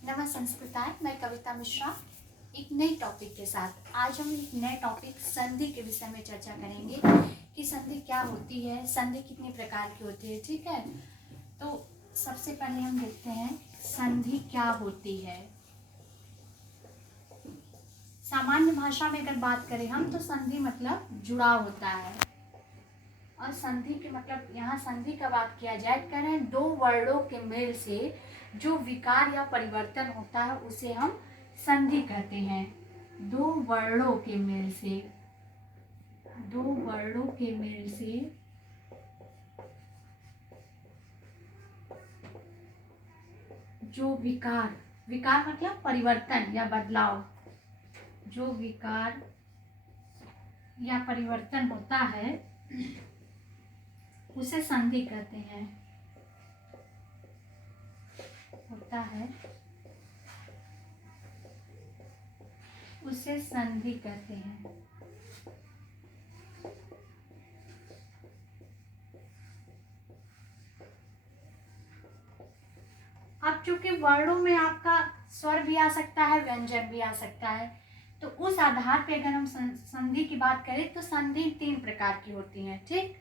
नमः संस्कृताय। मैं कविता मिश्रा एक नई टॉपिक के साथ। आज हम एक नए टॉपिक संधि के विषय में चर्चा करेंगे कि संधि क्या होती है, संधि कितने प्रकार की होती है। ठीक है, तो सबसे पहले हम देखते हैं संधि क्या होती है। सामान्य भाषा में अगर बात करें हम तो संधि मतलब जुड़ाव होता है। और संधि के मतलब यहाँ संधि का बात किया जाए, कह रहे हैं दो वर्णों के मेल से जो विकार या परिवर्तन होता है उसे हम संधि कहते हैं। दो वर्णों के मेल से, दो वर्णों के मेल से जो विकार, विकार मतलब परिवर्तन या बदलाव, जो विकार या परिवर्तन होता है उसे संधि कहते हैं, होता है उसे संधि कहते हैं। अब चूंकि वर्णों में आपका स्वर भी आ सकता है, व्यंजन भी आ सकता है, तो उस आधार पे अगर हम संधि की बात करें तो संधि तीन प्रकार की होती है। ठीक,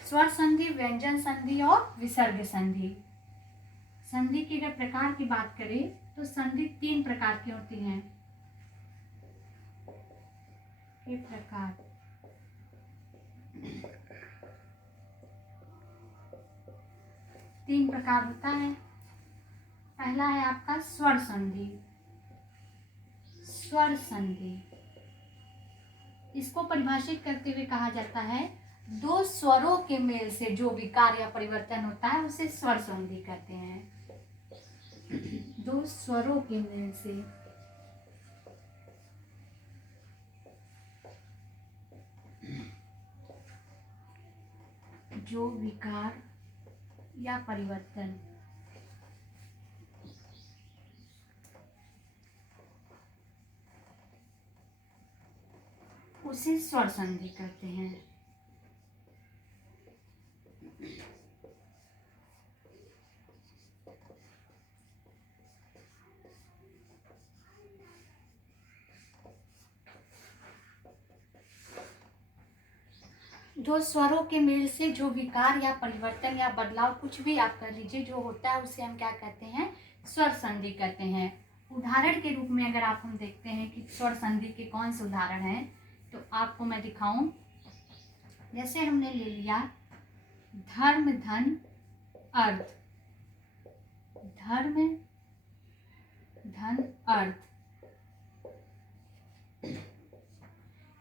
स्वर संधि, व्यंजन संधि और विसर्ग संधि। संधि की अगर प्रकार की बात करें तो संधि तीन प्रकार की होती हैं। ये प्रकार, तीन प्रकार होता है। पहला है आपका स्वर संधि। स्वर संधि, इसको परिभाषित करते हुए कहा जाता है दो स्वरों के मेल से जो विकार या परिवर्तन होता है उसे स्वर संधि कहते हैं। दो स्वरों के मेल से जो विकार या परिवर्तन, उसे स्वर संधि कहते हैं। दो स्वरों के मेल से जो विकार या परिवर्तन या बदलाव, कुछ भी आप कर लीजिए, जो होता है उसे हम क्या कहते हैं, स्वर संधि कहते हैं। उदाहरण के रूप में अगर आप हम देखते हैं कि स्वर संधि के कौन से उदाहरण हैं, तो आपको मैं दिखाऊं। जैसे हमने ले लिया धर्म धन अर्थ, धर्म धन अर्थ।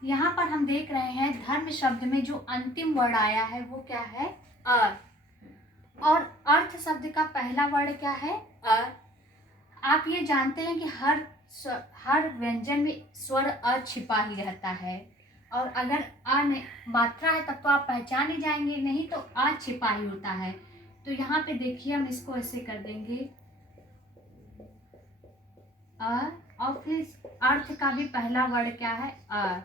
यहाँ पर हम देख रहे हैं धर्म शब्द में जो अंतिम वर्ण आया है वो क्या है, अ। और अर्थ शब्द का पहला वर्ण क्या है, अ। आप ये जानते हैं कि हर व्यंजन में स्वर अ छिपा ही रहता है, और अगर अ में मात्रा है तब तो आप पहचान ही जाएंगे, नहीं तो अ छिपा ही होता है। तो यहाँ पे देखिए हम इसको ऐसे कर देंगे अ, और फिर अर्थ का भी पहला वर्ण क्या है, अ।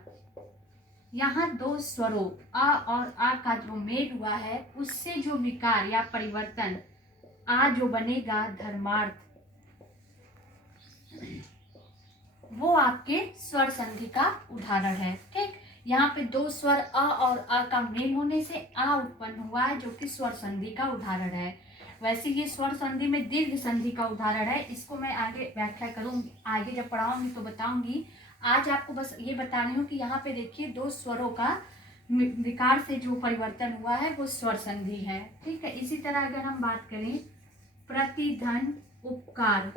यहाँ दो स्वरों अ और आ का जो मेल हुआ है उससे जो विकार या परिवर्तन आ जो बनेगा धर्मार्थ, वो आपके स्वर संधि का उदाहरण है। ठीक, यहाँ पे दो स्वर अ और आ का मेल होने से आ उत्पन्न हुआ है जो कि स्वर संधि का उदाहरण है। वैसे ये स्वर संधि में दीर्घ संधि का उदाहरण है, इसको मैं आगे व्याख्या करूंगी, आगे जब पढ़ाऊंगी तो बताऊंगी। आज आपको बस ये बता रही हूँ कि यहाँ पे देखिए दो स्वरों का विकार से जो परिवर्तन हुआ है वो स्वर संधि है। ठीक है, इसी तरह अगर हम बात करें प्रतिधन उपकार,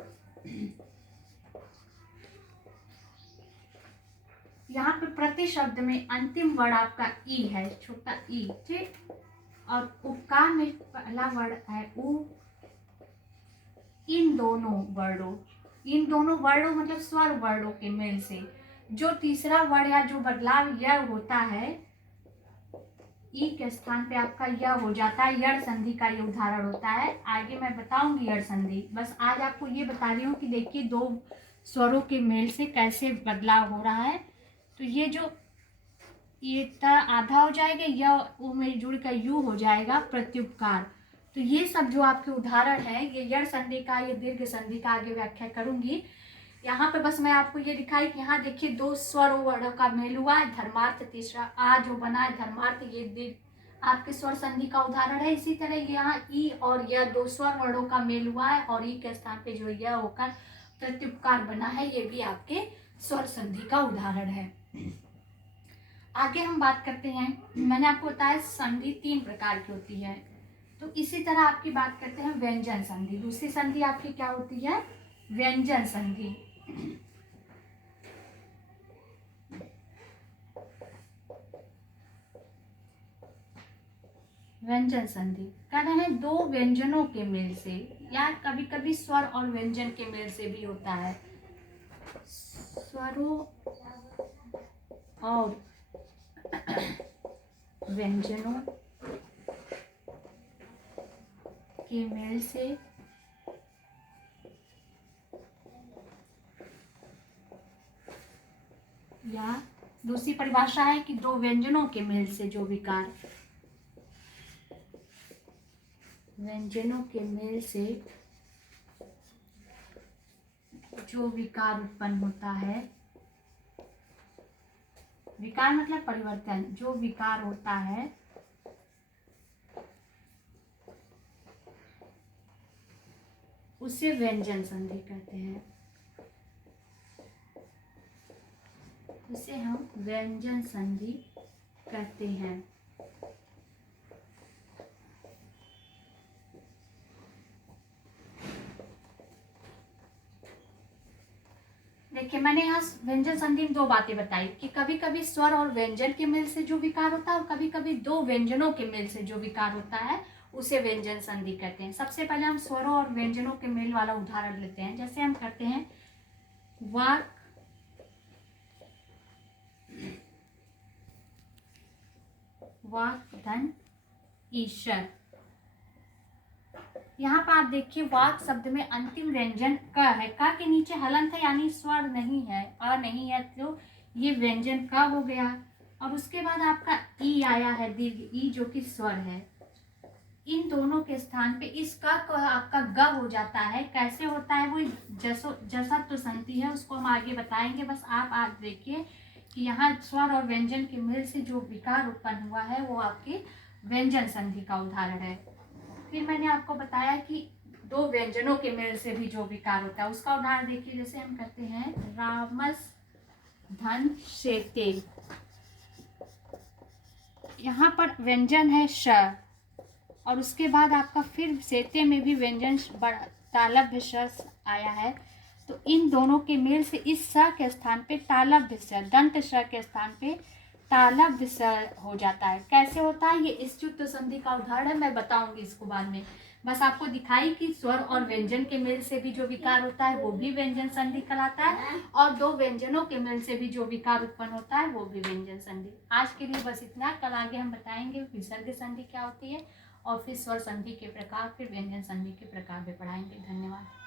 यहाँ पे प्रति शब्द में अंतिम वर्ण आपका ई है, छोटा ई। ठीक, और उपकार में पहला वर्ण है उ। इन दोनों वर्णों मतलब स्वर वर्णों के मेल से जो तीसरा वर्ण या जो बदलाव यह होता है, ई के स्थान पे आपका यह हो जाता है, यड़ संधि का ये उदाहरण होता है। आगे मैं बताऊंगी यड़ संधि, बस आज आपको ये बता रही हूँ कि देखिए दो स्वरों के मेल से कैसे बदलाव हो रहा है। तो ये जो ये त आधा हो जाएगा, यह उ में जुड़ कर यू हो जाएगा प्रत्युपकार। तो ये सब जो आपके उदाहरण है, ये यड़ संधि का, ये दीर्घ संधि का आगे व्याख्या करूंगी। यहाँ पे बस मैं आपको ये दिखाई कि यहाँ देखिए दो स्वर वर्णों का मेल हुआ है, धर्मार्थ तीसरा आ जो बना है धर्मार्थ, ये दीर्घ आपके स्वर संधि का उदाहरण है। इसी तरह यहाँ ई और य दो स्वर वर्णों का मेल हुआ है और ई के स्थान पे जो य होकर प्रत्युपकार बना है, ये भी आपके स्वर संधि का उदाहरण है। आगे हम बात करते हैं, मैंने आपको बताया संधि 3 प्रकार की होती है, तो इसी तरह आपकी बात करते हैं व्यंजन संधि। दूसरी संधि आपकी क्या होती है? व्यंजन संधि। व्यंजन संधि कह रहे हैं दो व्यंजनों के मेल से, या कभी कभी स्वर और व्यंजन के मेल से भी होता है। स्वरों और व्यंजनों के मेल से या दूसरी परिभाषा है कि दो व्यंजनों के मेल से जो विकार, व्यंजनों के मेल से जो विकार उत्पन्न होता है, विकार मतलब परिवर्तन, जो विकार होता है उसे व्यंजन संधि कहते हैं। उसे हम व्यंजन संधि कहते हैं। देखिए मैंने यहाँ व्यंजन संधि में 2 बातें बताई कि कभी कभी स्वर और व्यंजन के मेल से जो विकार होता है और कभी कभी दो व्यंजनों के मेल से जो विकार होता है उसे व्यंजन संधि कहते हैं। सबसे पहले हम स्वरों और व्यंजनों के मेल वाला उदाहरण लेते हैं। जैसे हम करते हैं वाक, वाक धन ईश्वर। यहाँ पर आप देखिए वाक शब्द में अंतिम व्यंजन क है, क के नीचे हलंत है यानी स्वर नहीं है, अ नहीं है, तो ये व्यंजन क हो गया। और उसके बाद आपका ई आया है, दीर्घ ई जो कि स्वर है। इन दोनों के स्थान पे इस क का आपका ग हो जाता है। कैसे होता है वो जसत्व संधि है, उसको हम आगे बताएंगे। बस आप आज देखिए कि यहाँ स्वर और व्यंजन के मेल से जो विकार उत्पन्न हुआ है वो आपके व्यंजन संधि का उदाहरण है। फिर मैंने आपको बताया कि दो व्यंजनों के मेल से भी जो विकार होता है उसका उदाहरण देखिए। जैसे हम कहते हैं रामस धन शेते, यहाँ पर व्यंजन है श और उसके बाद आपका फिर सेते में भी व्यंजन तालव्य श आया है, तो इन दोनों के मेल से इस स के स्थान पे तालव्य स, दंत श के स्थान पे तालव्य स हो जाता है। कैसे होता है? ये इष्टुत्व संधि का उदाहरण है, मैं बताऊंगी इसको बाद में। बस आपको दिखाई कि स्वर और व्यंजन के मेल से भी जो विकार होता है वो भी व्यंजन संधि कहलाता है और दो व्यंजनों के मेल से भी जो विकार उत्पन्न होता है वो भी व्यंजन संधि। आज के लिए बस इतना। कल आगे हम बताएंगे विसर्ग संधि क्या होती है और फिर स्वर संधि के प्रकार, फिर व्यंजन संधि के प्रकार भी पढ़ाएंगे। धन्यवाद।